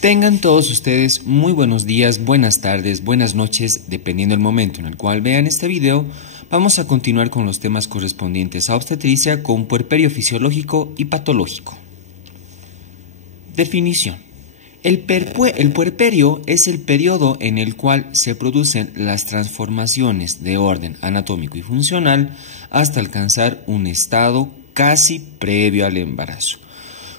Tengan todos ustedes muy buenos días, buenas tardes, buenas noches, dependiendo del momento en el cual vean este video. Vamos a continuar con los temas correspondientes a obstetricia con puerperio fisiológico y patológico. Definición. El puerperio es el periodo en el cual se producen las transformaciones de orden anatómico y funcional hasta alcanzar un estado casi previo al embarazo.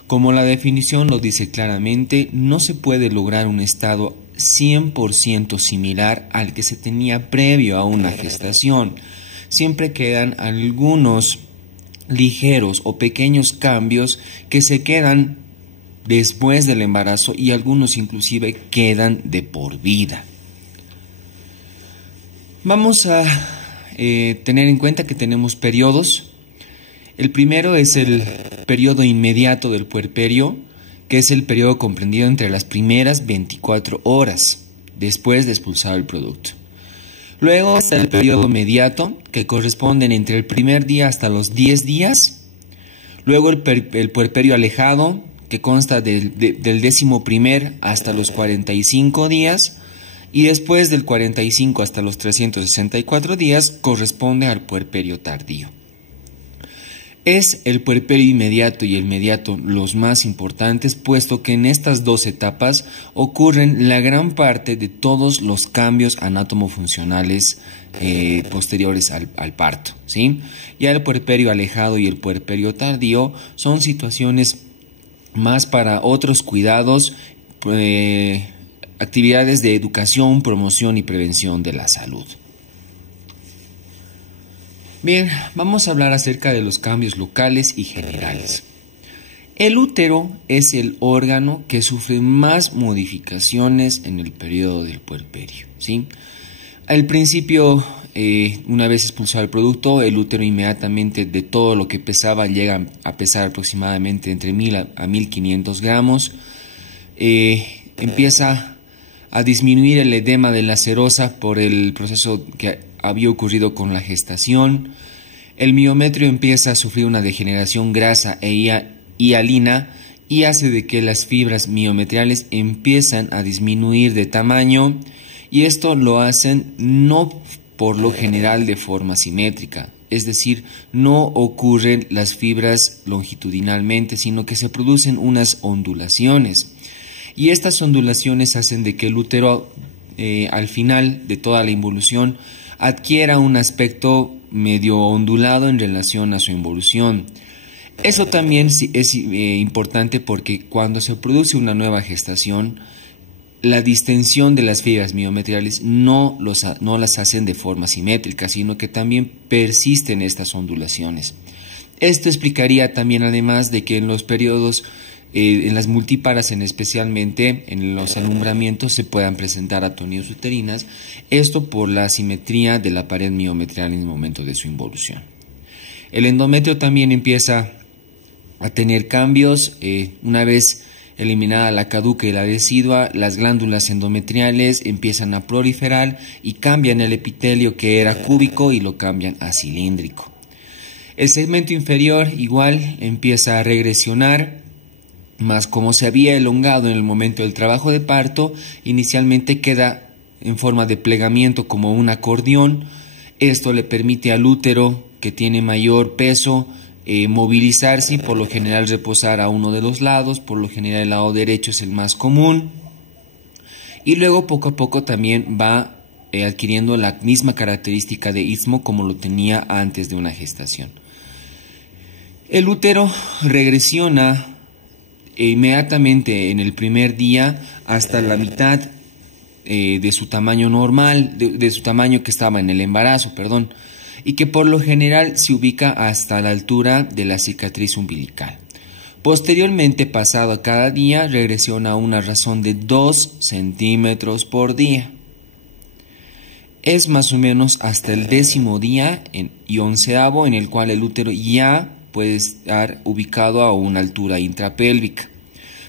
Como la definición lo dice claramente, no se puede lograr un estado 100% similar al que se tenía previo a una gestación. Siempre quedan algunos ligeros o pequeños cambios que se quedan después del embarazo y algunos inclusive quedan de por vida. Vamos a tener en cuenta que tenemos periodos. El primero es el periodo inmediato del puerperio, que es el periodo comprendido entre las primeras 24 horas después de expulsar el producto. Luego está el periodo mediato, que corresponden entre el primer día hasta los 10 días. Luego el puerperio alejado, que consta del 11º hasta los 45 días. Y después del 45 hasta los 364 días corresponde al puerperio tardío. Es el puerperio inmediato y el mediato los más importantes, puesto que en estas dos etapas ocurren la gran parte de todos los cambios anátomo-funcionales posteriores al parto, ¿sí? Ya el puerperio alejado y el puerperio tardío son situaciones más para otros cuidados, actividades de educación, promoción y prevención de la salud. Bien, vamos a hablar acerca de los cambios locales y generales. El útero es el órgano que sufre más modificaciones en el periodo del puerperio, ¿sí? Al principio, una vez expulsado el producto, el útero inmediatamente de todo lo que pesaba llega a pesar aproximadamente entre 1000 a 1500 gramos. Empieza a disminuir el edema de la serosa por el proceso que había ocurrido con la gestación. El miometrio empieza a sufrir una degeneración grasa e hialina y hace de que las fibras miometriales empiezan a disminuir de tamaño, y esto lo hacen no por lo general de forma simétrica, es decir, no ocurren las fibras longitudinalmente, sino que se producen unas ondulaciones, y estas ondulaciones hacen de que el útero al final de toda la involución adquiera un aspecto medio ondulado en relación a su involución. Eso también es importante porque cuando se produce una nueva gestación, la distensión de las fibras miometriales no las hacen de forma simétrica, sino que también persisten estas ondulaciones. Esto explicaría también, además, de que en los periodos, en las multíparas especialmente, en los alumbramientos se puedan presentar atonías uterinas, esto por la asimetría de la pared miometrial en el momento de su involución. El endometrio también empieza a tener cambios. Una vez eliminada la caduca y la decidua, las glándulas endometriales empiezan a proliferar y cambian el epitelio, que era cúbico, y lo cambian a cilíndrico. El segmento inferior igual empieza a regresionar, mas como se había elongado en el momento del trabajo de parto, inicialmente queda en forma de plegamiento como un acordeón. Esto le permite al útero, que tiene mayor peso, movilizarse y por lo general reposar a uno de los lados. Por lo general el lado derecho es el más común, y luego poco a poco también va adquiriendo la misma característica de istmo como lo tenía antes de una gestación. El útero regresiona inmediatamente en el primer día hasta la mitad de su tamaño normal, de su tamaño que estaba en el embarazo, y que por lo general se ubica hasta la altura de la cicatriz umbilical. Posteriormente, pasado a cada día, regresiona a una razón de 2 centímetros por día. Es más o menos hasta el 10º día y 11º en el cual el útero ya puede estar ubicado a una altura intrapélvica.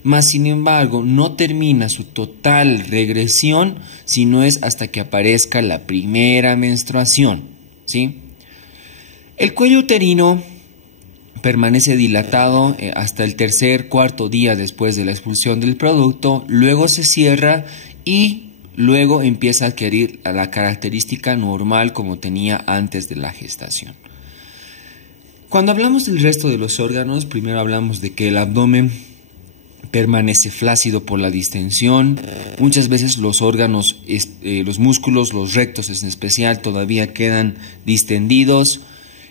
Mas, sin embargo, no termina su total regresión sino es hasta que aparezca la primera menstruación, ¿sí? El cuello uterino permanece dilatado hasta el tercer, cuarto día después de la expulsión del producto, luego se cierra y luego empieza a adquirir la característica normal como tenía antes de la gestación. Cuando hablamos del resto de los órganos, primero hablamos de que el abdomen permanece flácido por la distensión. Muchas veces los órganos, los músculos, los rectos en especial, todavía quedan distendidos.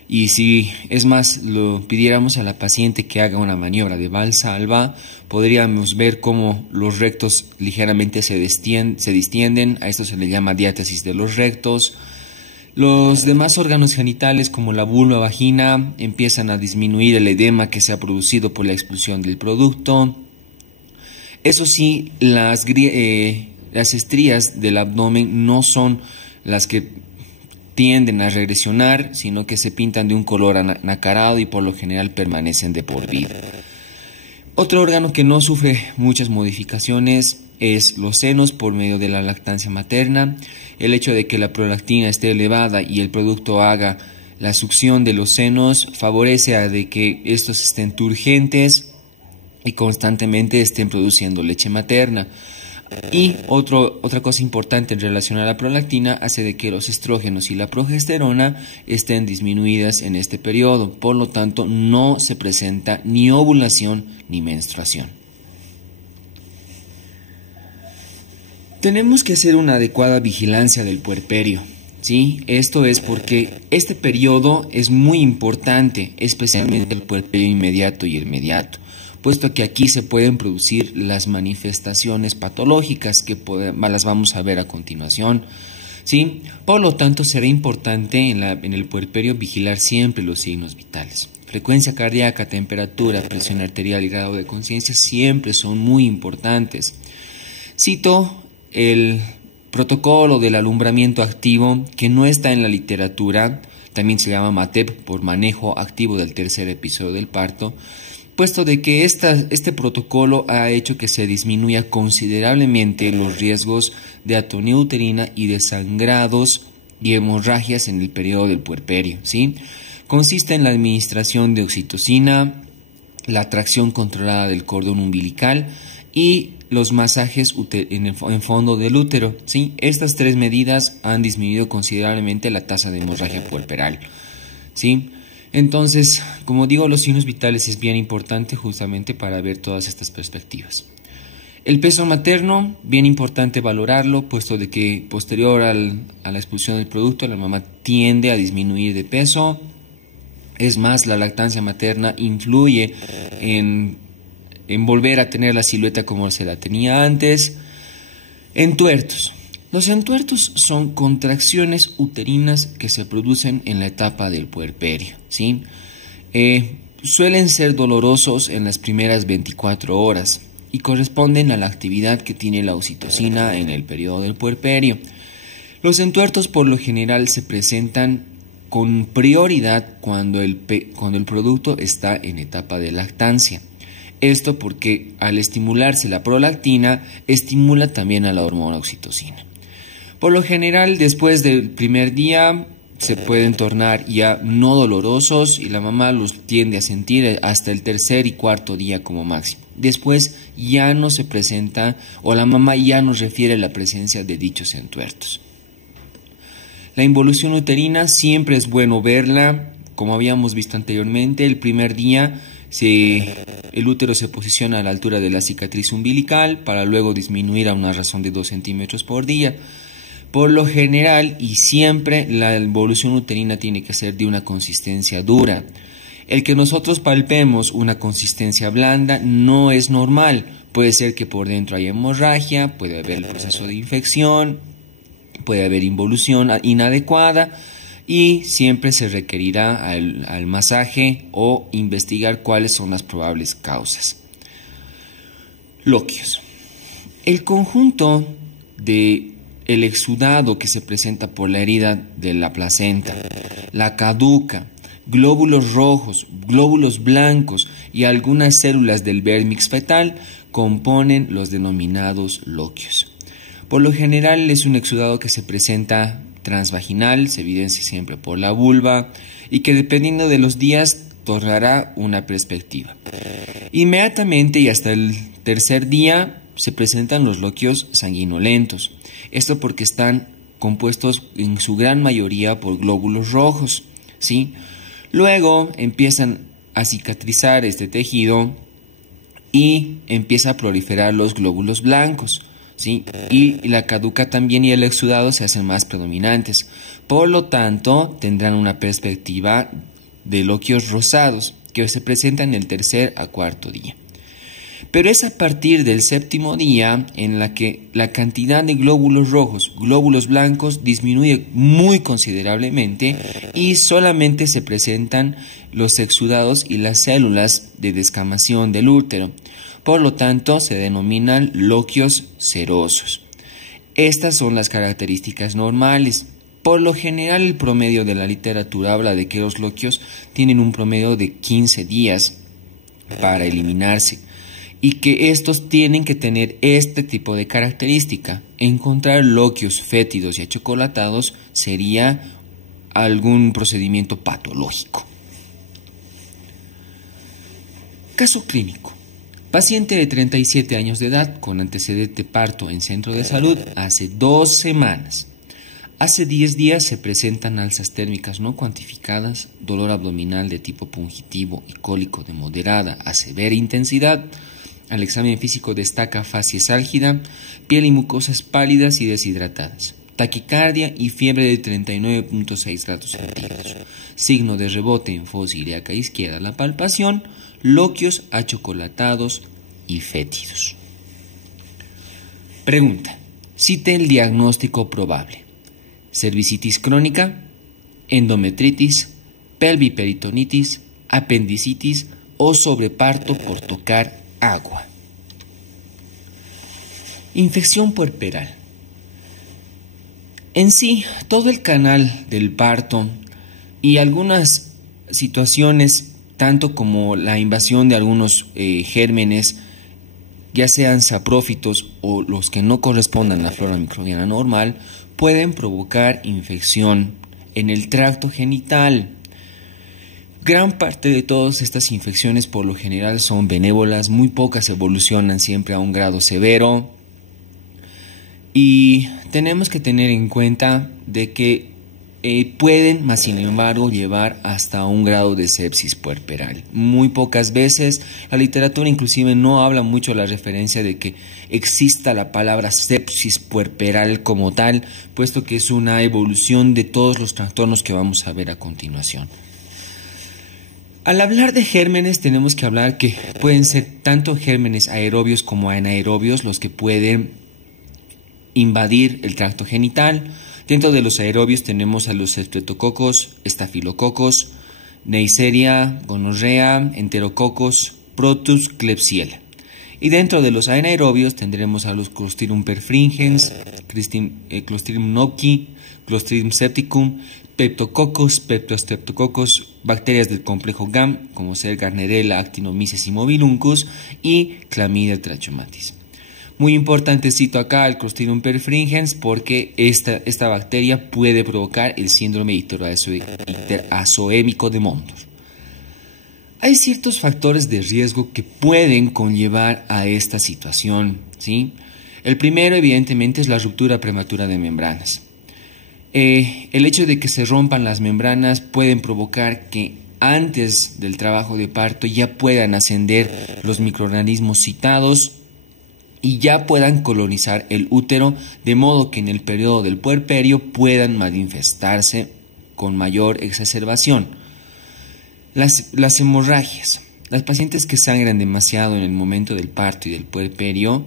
Y si es más, lo pidiéramos a la paciente que haga una maniobra de valsalva, podríamos ver cómo los rectos ligeramente se distienden. A esto se le llama diátesis de los rectos. Los demás órganos genitales, como la vulva, vagina, empiezan a disminuir el edema que se ha producido por la expulsión del producto. Eso sí, las estrías del abdomen no son las que tienden a regresionar, sino que se pintan de un color anacarado y por lo general permanecen de por vida. Otro órgano que no sufre muchas modificaciones es los senos por medio de la lactancia materna. El hecho de que la prolactina esté elevada y el producto haga la succión de los senos favorece a de que estos estén turgentes y constantemente estén produciendo leche materna. Y otra cosa importante en relación a la prolactina hace de que los estrógenos y la progesterona estén disminuidas en este periodo. Por lo tanto, no se presenta ni ovulación ni menstruación. Tenemos que hacer una adecuada vigilancia del puerperio, ¿sí? Esto es porque este periodo es muy importante, especialmente el puerperio inmediato y el mediato, puesto que aquí se pueden producir las manifestaciones patológicas que las vamos a ver a continuación, ¿sí? Por lo tanto, será importante en el puerperio vigilar siempre los signos vitales. Frecuencia cardíaca, temperatura, presión arterial y grado de conciencia siempre son muy importantes. Cito el protocolo del alumbramiento activo, que no está en la literatura, también se llama MATEP por manejo activo del tercer episodio del parto, puesto de que este protocolo ha hecho que se disminuya considerablemente los riesgos de atonía uterina y de sangrados y hemorragias en el periodo del puerperio, ¿sí? Consiste en la administración de oxitocina, la tracción controlada del cordón umbilical y los masajes en fondo del útero, ¿sí? Estas tres medidas han disminuido considerablemente la tasa de hemorragia puerperal, ¿sí? Entonces, como digo, los signos vitales es bien importante justamente para ver todas estas perspectivas. El peso materno, bien importante valorarlo, puesto de que posterior a la expulsión del producto, la mamá tiende a disminuir de peso. Es más, la lactancia materna influye en volver a tener la silueta como se la tenía antes. Entuertos. Los entuertos son contracciones uterinas que se producen en la etapa del puerperio, ¿sí? Suelen ser dolorosos en las primeras 24 horas y corresponden a la actividad que tiene la oxitocina en el periodo del puerperio. Los entuertos por lo general se presentan con prioridad cuando el producto está en etapa de lactancia. Esto porque al estimularse la prolactina, estimula también a la hormona oxitocina. Por lo general, después del primer día, se pueden tornar ya no dolorosos y la mamá los tiende a sentir hasta el tercer y cuarto día como máximo. Después ya no se presenta o la mamá ya nos refiere la presencia de dichos entuertos. La involución uterina siempre es bueno verla, como habíamos visto anteriormente. El primer día el útero se posiciona a la altura de la cicatriz umbilical para luego disminuir a una razón de 2 centímetros por día. Por lo general y siempre la involución uterina tiene que ser de una consistencia dura. El que nosotros palpemos una consistencia blanda no es normal. Puede ser que por dentro haya hemorragia, puede haber el proceso de infección, puede haber involución inadecuada y siempre se requerirá al masaje o investigar cuáles son las probables causas. Loquios. El conjunto de el exudado que se presenta por la herida de la placenta, la caduca, glóbulos rojos, glóbulos blancos y algunas células del vérmix fetal componen los denominados loquios. Por lo general es un exudado que se presenta transvaginal, se evidencia siempre por la vulva y que dependiendo de los días otorgará una perspectiva. Inmediatamente y hasta el tercer día se presentan los loquios sanguinolentos. Esto porque están compuestos en su gran mayoría por glóbulos rojos, ¿sí? Luego empiezan a cicatrizar este tejido y empieza a proliferar los glóbulos blancos, ¿sí? Y la caduca también y el exudado se hacen más predominantes. Por lo tanto, tendrán una perspectiva de loquios rosados que se presentan en el tercer a cuarto día. Pero es a partir del séptimo día en la que la cantidad de glóbulos rojos, glóbulos blancos disminuye muy considerablemente y solamente se presentan los exudados y las células de descamación del útero. Por lo tanto, se denominan loquios serosos. Estas son las características normales. Por lo general, el promedio de la literatura habla de que los loquios tienen un promedio de 15 días para eliminarse y que estos tienen que tener este tipo de característica. Encontrar loquios fétidos y achocolatados sería algún procedimiento patológico. Caso clínico. Paciente de 37 años de edad con antecedente parto en centro de salud hace 2 semanas. Hace 10 días se presentan alzas térmicas no cuantificadas, dolor abdominal de tipo pungitivo y cólico de moderada a severa intensidad. Al examen físico destaca facies álgida, piel y mucosas pálidas y deshidratadas, taquicardia y fiebre de 39.6 grados centígrados, signo de rebote en fosa ilíaca izquierda, la palpación, loquios achocolatados y fétidos. Pregunta: cite el diagnóstico probable. Cervicitis crónica, endometritis, pelviperitonitis, apendicitis o sobreparto por tocar agua. Infección puerperal. En sí, todo el canal del parto y algunas situaciones, tanto como la invasión de algunos gérmenes, ya sean saprófitos o los que no correspondan a la flora microbiana normal, pueden provocar infección en el tracto genital. Gran parte de todas estas infecciones por lo general son benévolas, muy pocas evolucionan siempre a un grado severo y tenemos que tener en cuenta de que pueden, más sin embargo, llevar hasta un grado de sepsis puerperal. Muy pocas veces, la literatura inclusive no habla mucho de la referencia de que exista la palabra sepsis puerperal como tal, puesto que es una evolución de todos los trastornos que vamos a ver a continuación. Al hablar de gérmenes tenemos que hablar que pueden ser tanto gérmenes aerobios como anaerobios los que pueden invadir el tracto genital. Dentro de los aerobios tenemos a los estreptococos, estafilococos, Neisseria, gonorrea, enterococos, protus, klebsiella. Y dentro de los anaerobios tendremos a los Clostridium perfringens, Clostridium noci, Clostridium septicum, Peptococcus, Peptostreptococcus, bacterias del complejo GAM, como ser Gardnerella, Actinomyces y Mobiluncus, y Chlamydia trachomatis. Muy importante cito acá el Clostridium perfringens porque esta bacteria puede provocar el síndrome icterazoémico de Mondor. Hay ciertos factores de riesgo que pueden conllevar a esta situación, ¿sí? El primero, evidentemente, es la ruptura prematura de membranas. El hecho de que se rompan las membranas pueden provocar que antes del trabajo de parto ya puedan ascender los microorganismos citados y ya puedan colonizar el útero, de modo que en el periodo del puerperio puedan manifestarse con mayor exacerbación. Las hemorragias. Las pacientes que sangran demasiado en el momento del parto y del puerperio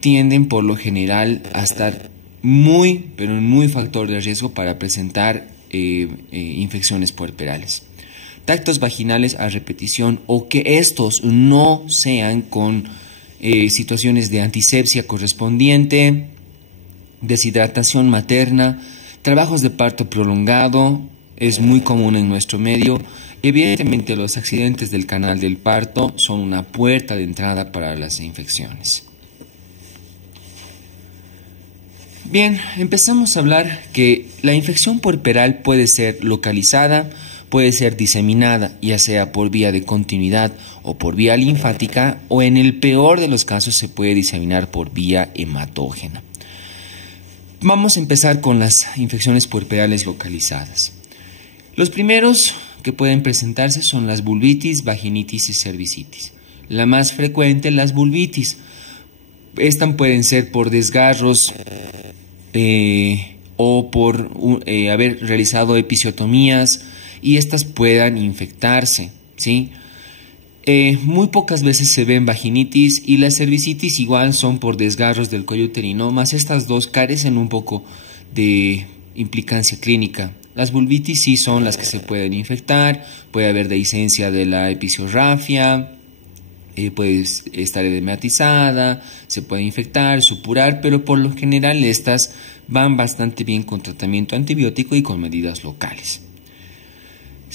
tienden por lo general a estar pero muy factor de riesgo para presentar infecciones puerperales. Tractos vaginales a repetición o que estos no sean con situaciones de antisepsia correspondiente, deshidratación materna, trabajos de parto prolongado, es muy común en nuestro medio. Evidentemente los accidentes del canal del parto son una puerta de entrada para las infecciones. Bien, empezamos a hablar que la infección puerperal puede ser localizada, puede ser diseminada, ya sea por vía de continuidad o por vía linfática, o en el peor de los casos se puede diseminar por vía hematógena. Vamos a empezar con las infecciones puerperales localizadas. Los primeros que pueden presentarse son las vulvitis, vaginitis y cervicitis. La más frecuente, las vulvitis. Estas pueden ser por desgarros o por haber realizado episiotomías y estas puedan infectarse, ¿sí? Muy pocas veces se ven vaginitis, y la cervicitis igual son por desgarros del cuello uterino, más estas dos carecen un poco de implicancia clínica. Las vulvitis sí son las que se pueden infectar, puede haber dehiscencia de la episiorrafia, puede estar edematizada, se puede infectar, supurar, pero por lo general estas van bastante bien con tratamiento antibiótico y con medidas locales.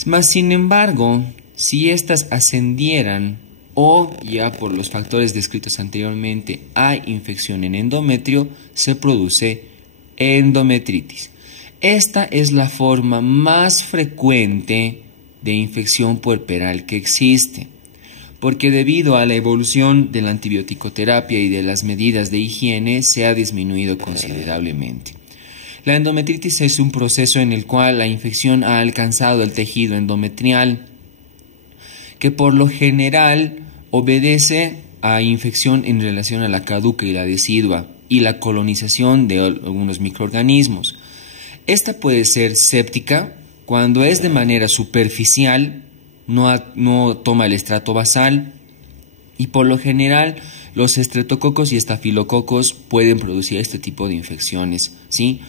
Más sin embargo, si estas ascendieran o ya por los factores descritos anteriormente hay infección en endometrio, se produce endometritis. Esta es la forma más frecuente de infección puerperal que existe, porque debido a la evolución de la antibiótico-terapia y de las medidas de higiene se ha disminuido considerablemente. La endometritis es un proceso en el cual la infección ha alcanzado el tejido endometrial, que por lo general obedece a infección en relación a la caduca y la decidua y la colonización de algunos microorganismos. Esta puede ser séptica cuando es de manera superficial, no toma el estrato basal, y por lo general los estreptococos y estafilococos pueden producir este tipo de infecciones, ¿sí?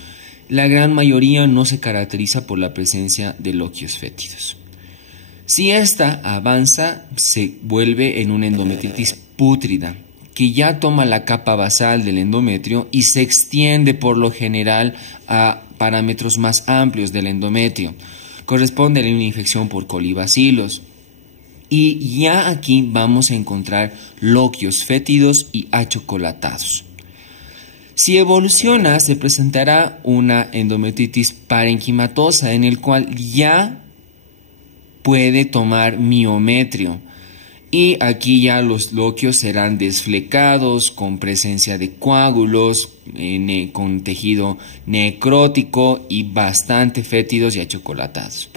La gran mayoría no se caracteriza por la presencia de loquios fétidos. Si esta avanza, se vuelve en una endometritis pútrida, que ya toma la capa basal del endometrio y se extiende por lo general a parámetros más amplios del endometrio. Corresponde a una infección por colibacilos. Y ya aquí vamos a encontrar loquios fétidos y achocolatados. Si evoluciona, se presentará una endometritis parenquimatosa, en el cual ya puede tomar miometrio. Y aquí ya los loquios serán desflecados, con presencia de coágulos, con tejido necrótico y bastante fétidos y achocolatados.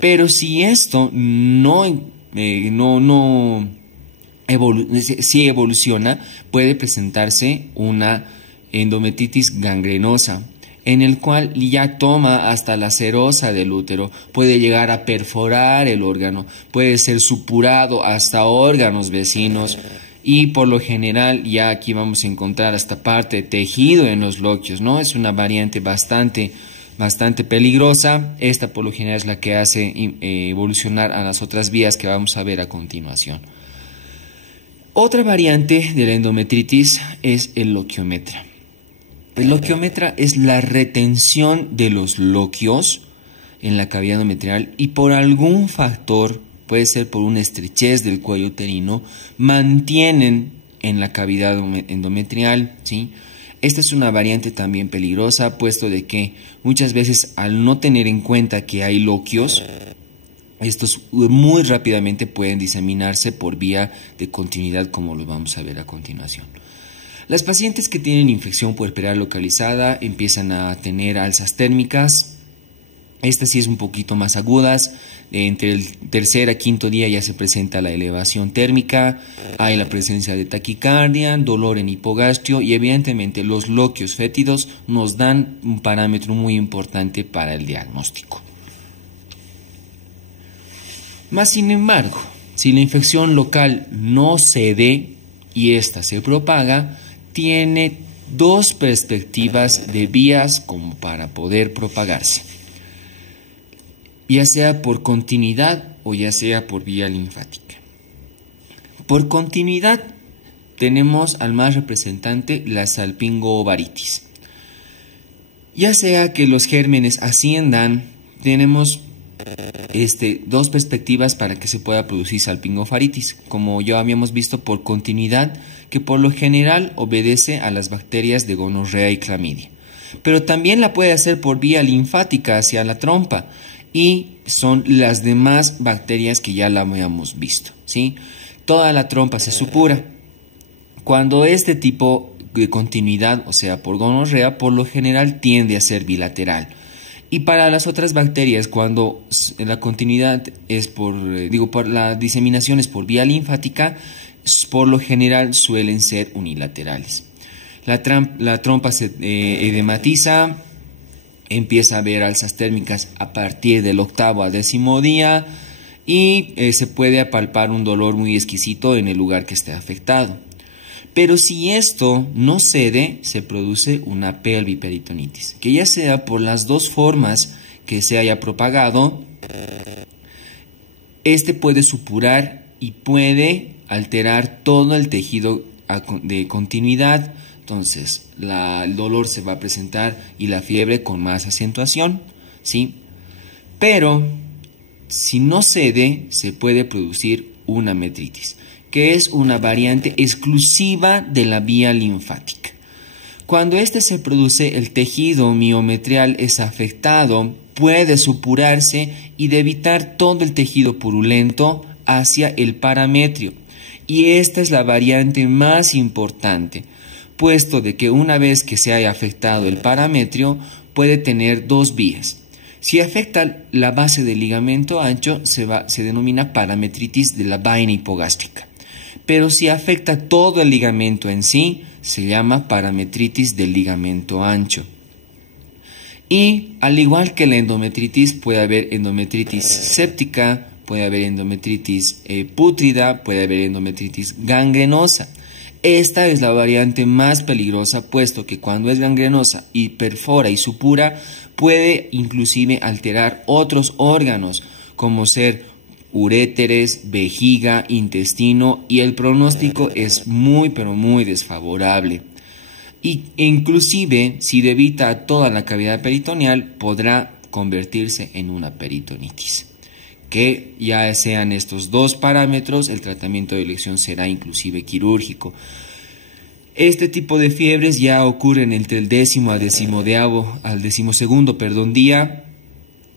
Pero si esto si evoluciona, puede presentarse una endometritis gangrenosa, en el cual ya toma hasta la serosa del útero, puede llegar a perforar el órgano, puede ser supurado hasta órganos vecinos, y por lo general ya aquí vamos a encontrar hasta parte de tejido en los loquios, ¿no? Es una variante bastante peligrosa. Esta por lo general es la que hace evolucionar a las otras vías que vamos a ver a continuación. Otra variante de la endometritis es el loquiometra. El loquiometra es la retención de los loquios en la cavidad endometrial y por algún factor, puede ser por una estrechez del cuello uterino, mantienen en la cavidad endometrial, ¿sí? Esta es una variante también peligrosa, puesto de que muchas veces al no tener en cuenta que hay loquios, estos muy rápidamente pueden diseminarse por vía de continuidad, como lo vamos a ver a continuación. Las pacientes que tienen infección puerperal localizada empiezan a tener alzas térmicas. Estas sí es un poquito más agudas. Entre el tercer a quinto día ya se presenta la elevación térmica, hay la presencia de taquicardia, dolor en hipogastrio y evidentemente los loquios fétidos nos dan un parámetro muy importante para el diagnóstico. Más sin embargo, si la infección local no cede y ésta se propaga, tiene dos perspectivas de vías como para poder propagarse, ya sea por continuidad o ya sea por vía linfática. Por continuidad tenemos al más representante la salpingoovaritis. Ya sea que los gérmenes asciendan, tenemos dos perspectivas para que se pueda producir salpingoovaritis, como ya habíamos visto, por continuidad, que por lo general obedece a las bacterias de gonorrea y clamidia, pero también la puede hacer por vía linfática hacia la trompa, y son las demás bacterias que ya la habíamos visto, ¿sí? Toda la trompa se supura. Cuando este tipo de continuidad, o sea, por gonorrea, por lo general tiende a ser bilateral. Y para las otras bacterias, cuando la continuidad es por la diseminación es por vía linfática, por lo general suelen ser unilaterales. La trompa se edematiza, empieza a haber alzas térmicas a partir del 8º a 10º día y se puede apalpar un dolor muy exquisito en el lugar que esté afectado. Pero si esto no cede, se produce una pelviperitonitis, que ya sea por las dos formas que se haya propagado, este puede supurar y puede alterar todo el tejido de continuidad. Entonces, el dolor se va a presentar y la fiebre con más acentuación, ¿sí? Pero, si no cede, se puede producir una metritis, que es una variante exclusiva de la vía linfática. Cuando este se produce, el tejido miometrial es afectado, puede supurarse y debitar todo el tejido purulento hacia el parametrio. Y esta es la variante más importante, puesto de que una vez que se haya afectado el parametrio, puede tener dos vías. Si afecta la base del ligamento ancho, se denomina parametritis de la vaina hipogástrica. Pero si afecta todo el ligamento en sí, se llama parametritis del ligamento ancho. Y al igual que la endometritis, puede haber endometritis séptica, puede haber endometritis pútrida, puede haber endometritis gangrenosa. Esta es la variante más peligrosa, puesto que cuando es gangrenosa y perfora y supura, puede inclusive alterar otros órganos, como ser uréteres, vejiga, intestino, y el pronóstico es muy pero muy desfavorable. Y inclusive, si debita toda la cavidad peritoneal, podrá convertirse en una peritonitis. Que ya sean estos dos parámetros, el tratamiento de elección será inclusive quirúrgico. Este tipo de fiebres ya ocurren entre el 10º al 12º día.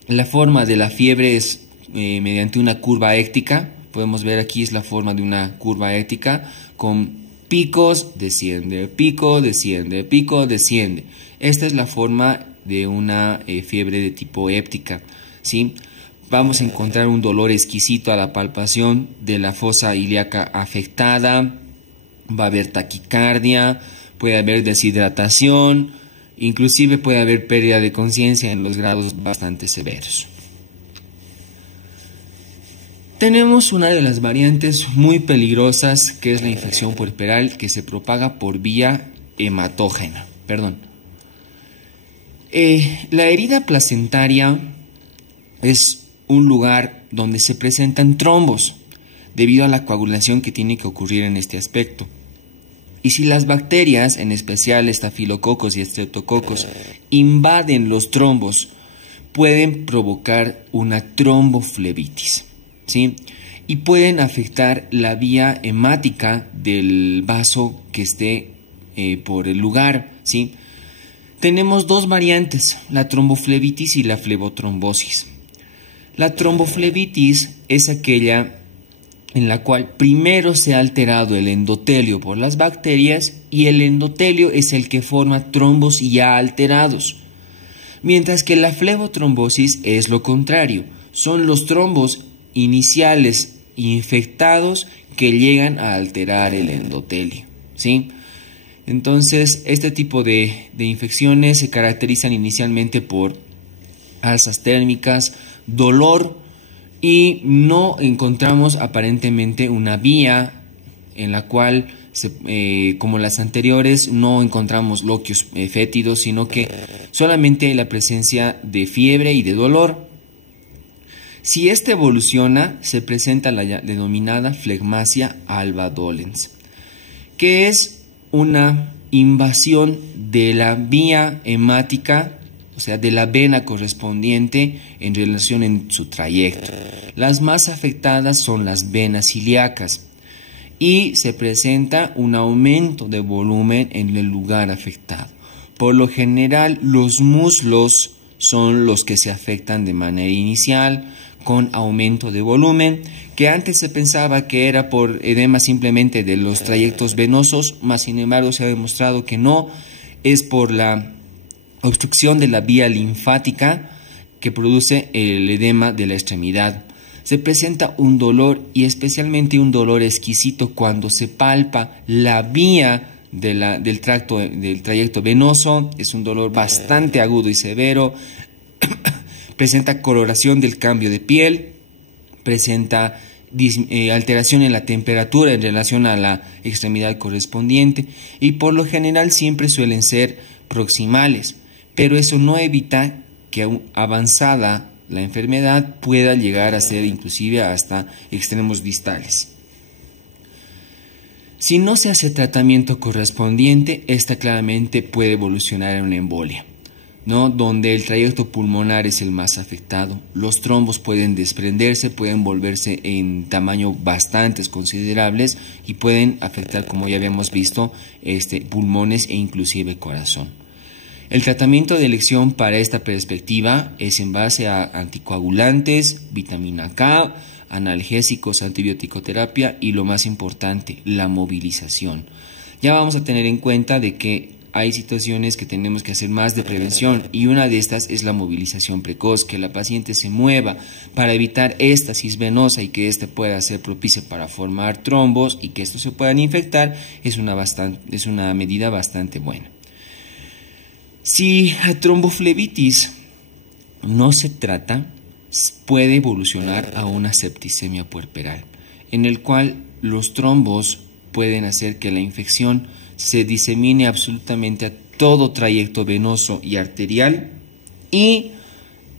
La forma de la fiebre es mediante una curva éctica. Podemos ver aquí es la forma de una curva éctica con picos, desciende, pico, desciende, pico, desciende. Esta es la forma de una fiebre de tipo éptica, ¿sí? Vamos a encontrar un dolor exquisito a la palpación de la fosa ilíaca afectada, va a haber taquicardia, puede haber deshidratación, inclusive puede haber pérdida de conciencia en los grados bastante severos. Tenemos una de las variantes muy peligrosas, que es la infección puerperal, que se propaga por vía hematógena. La herida placentaria es un lugar donde se presentan trombos debido a la coagulación que tiene que ocurrir en este aspecto. Y si las bacterias, en especial estafilococos y estreptococos, invaden los trombos, pueden provocar una tromboflebitis, ¿sí? Y pueden afectar la vía hemática del vaso que esté por el lugar, ¿sí? Tenemos dos variantes, la tromboflebitis y la flebotrombosis. La tromboflebitis es aquella en la cual primero se ha alterado el endotelio por las bacterias y el endotelio es el que forma trombos ya alterados. Mientras que la flebotrombosis es lo contrario, son los trombos iniciales infectados que llegan a alterar el endotelio, ¿sí? Entonces, este tipo de infecciones se caracterizan inicialmente por alzas térmicas, dolor, y no encontramos aparentemente una vía en la cual, como las anteriores, no encontramos loquios fétidos, sino que solamente hay la presencia de fiebre y de dolor. Si esta evoluciona, se presenta la denominada flegmasia alba dolens, que es una invasión de la vía hemática, o sea, de la vena correspondiente en relación en su trayecto. Las más afectadas son las venas ilíacas y se presenta un aumento de volumen en el lugar afectado. Por lo general, los muslos son los que se afectan de manera inicial, con aumento de volumen, que antes se pensaba que era por edema simplemente de los trayectos venosos, mas sin embargo se ha demostrado que no, es por la obstrucción de la vía linfática que produce el edema de la extremidad. Se presenta un dolor, y especialmente un dolor exquisito, cuando se palpa la vía del trayecto venoso. Es un dolor bastante agudo y severo. Presenta coloración del cambio de piel, presenta alteración en la temperatura en relación a la extremidad correspondiente, y por lo general siempre suelen ser proximales, pero eso no evita que avanzada la enfermedad pueda llegar a ser inclusive hasta extremos distales. Si no se hace tratamiento correspondiente, esta claramente puede evolucionar en una embolia, ¿no? Donde el trayecto pulmonar es el más afectado. Los trombos pueden desprenderse, pueden volverse en tamaño bastante considerables y pueden afectar, como ya habíamos visto, pulmones e inclusive corazón. El tratamiento de elección para esta perspectiva es en base a anticoagulantes, vitamina K, analgésicos, antibiótico-terapia y, lo más importante, la movilización. Ya vamos a tener en cuenta de que hay situaciones que tenemos que hacer más de prevención, y una de estas es la movilización precoz, que la paciente se mueva para evitar éstasis venosa y que éste pueda ser propicio para formar trombos y que estos se puedan infectar. Es una medida bastante buena. Si la tromboflebitis no se trata, puede evolucionar a una septicemia puerperal, en el cual los trombos pueden hacer que la infección se disemine absolutamente a todo trayecto venoso y arterial, y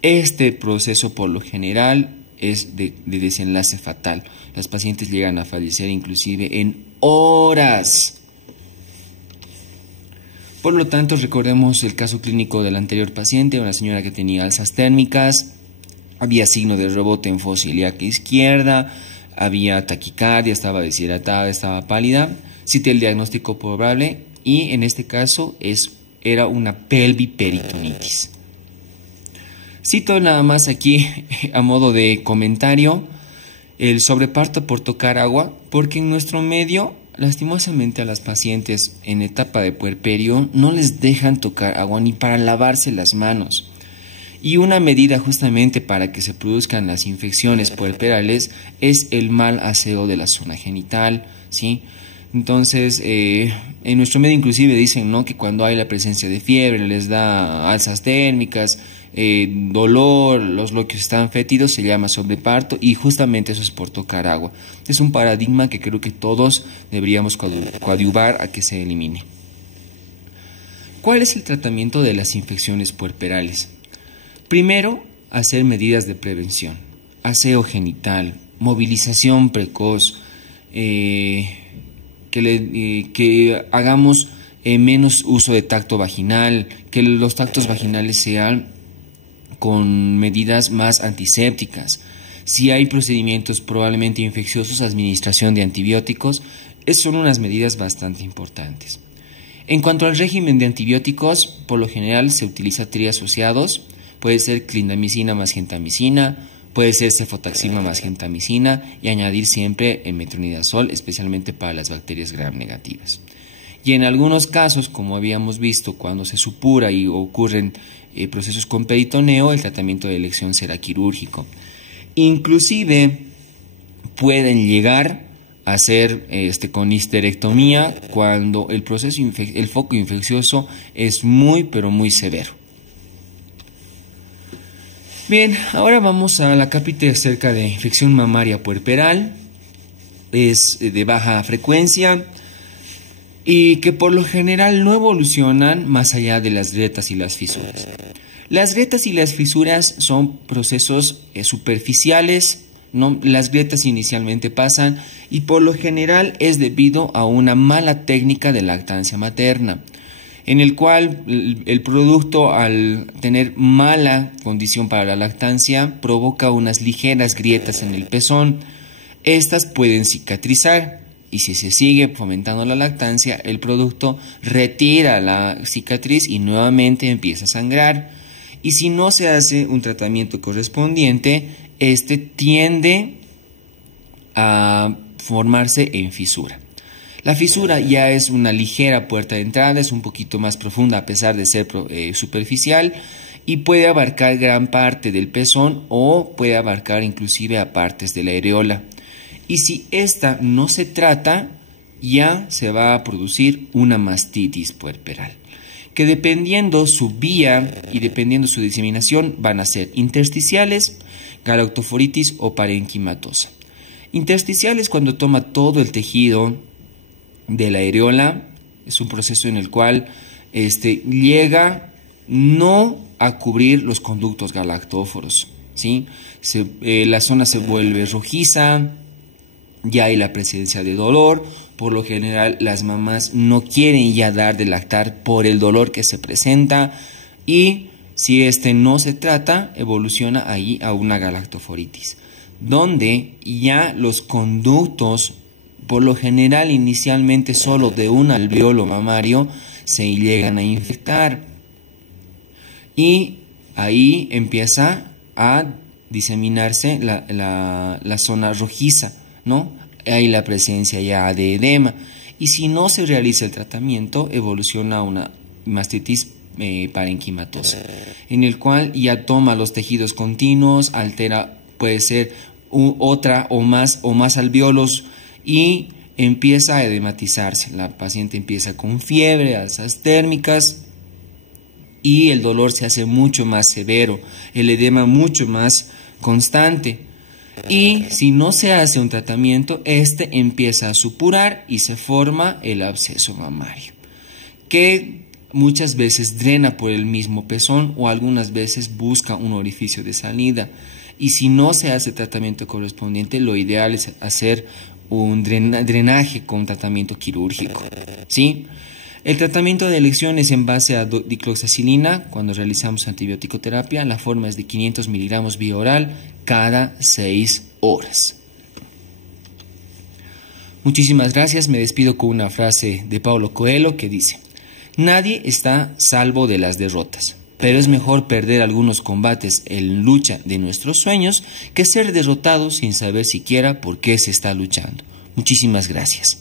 este proceso por lo general es de desenlace fatal. Las pacientes llegan a fallecer inclusive en horas. Por lo tanto, recordemos el caso clínico del anterior paciente, una señora que tenía alzas térmicas, había signo de rebote en fosa ilíaca izquierda, había taquicardia, estaba deshidratada, estaba pálida. Cité el diagnóstico probable y en este caso era una pelviperitonitis. Cito nada más aquí a modo de comentario el sobreparto por tocar agua, porque en nuestro medio, lastimosamente, a las pacientes en etapa de puerperio no les dejan tocar agua ni para lavarse las manos. Y una medida justamente para que se produzcan las infecciones puerperales es el mal aseo de la zona genital, ¿sí? Entonces, en nuestro medio inclusive dicen, ¿no?, que cuando hay la presencia de fiebre, les da alzas térmicas, dolor, los loquios están fétidos, se llama sobreparto, y justamente eso es por tocar agua. Es un paradigma que creo que todos deberíamos coadyuvar a que se elimine. ¿Cuál es el tratamiento de las infecciones puerperales? Primero, hacer medidas de prevención, aseo genital, movilización precoz, que hagamos menos uso de tacto vaginal, que los tactos vaginales sean con medidas más antisépticas. Si hay procedimientos probablemente infecciosos, administración de antibióticos. Son unas medidas bastante importantes. En cuanto al régimen de antibióticos, por lo general se utiliza triasociados. Puede ser clindamicina más gentamicina, puede ser cefotaxima más gentamicina, y añadir siempre metronidazol, especialmente para las bacterias gram negativas. Y en algunos casos, como habíamos visto, cuando se supura y ocurren procesos con peritoneo, el tratamiento de elección será quirúrgico. Inclusive pueden llegar a hacer con histerectomía cuando el foco infeccioso es muy pero muy severo. Bien, ahora vamos a la cápita acerca de infección mamaria puerperal. Es de baja frecuencia y que por lo general no evolucionan más allá de las grietas y las fisuras. Las grietas y las fisuras son procesos superficiales, ¿no? Las grietas inicialmente pasan y por lo general es debido a una mala técnica de lactancia materna, en el cual el producto, al tener mala condición para la lactancia, provoca unas ligeras grietas en el pezón. Estas pueden cicatrizar y si se sigue fomentando la lactancia, el producto retira la cicatriz y nuevamente empieza a sangrar. Y si no se hace un tratamiento correspondiente, este tiende a formarse en fisura. La fisura ya es una ligera puerta de entrada, es un poquito más profunda a pesar de ser superficial, y puede abarcar gran parte del pezón o puede abarcar inclusive a partes de la areola. Y si esta no se trata, ya se va a producir una mastitis puerperal, que dependiendo su vía y dependiendo su diseminación van a ser intersticiales, galactoforitis o parenquimatosa. Intersticiales cuando toma todo el tejido de la areola, es un proceso en el cual llega no a cubrir los conductos galactóforos, ¿sí? La zona se vuelve rojiza, ya hay la presencia de dolor. Por lo general las mamás no quieren ya dar de lactar por el dolor que se presenta, y si no se trata, evoluciona ahí a una galactoforitis, donde ya los conductos, por lo general inicialmente solo de un alveolo mamario, se llegan a infectar. Y ahí empieza a diseminarse la zona rojiza, ¿no? Hay la presencia ya de edema. Y si no se realiza el tratamiento, evoluciona a una mastitis parenquimatosa, en el cual ya toma los tejidos continuos, altera, puede ser otra o más alveolos, y empieza a edematizarse. La paciente empieza con fiebre, alzas térmicas, y el dolor se hace mucho más severo, el edema mucho más constante. Y si no se hace un tratamiento, empieza a supurar y se forma el absceso mamario, que muchas veces drena por el mismo pezón o algunas veces busca un orificio de salida. Y si no se hace tratamiento correspondiente, lo ideal es hacer un drenaje con tratamiento quirúrgico, ¿sí? El tratamiento de elección es en base a dicloxacilina. Cuando realizamos antibiótico-terapia, la forma es de 500 miligramos vía oral cada 6 horas. Muchísimas gracias. Me despido con una frase de Paulo Coelho que dice: nadie está salvo de las derrotas, pero es mejor perder algunos combates en lucha de nuestros sueños que ser derrotados sin saber siquiera por qué se está luchando. Muchísimas gracias.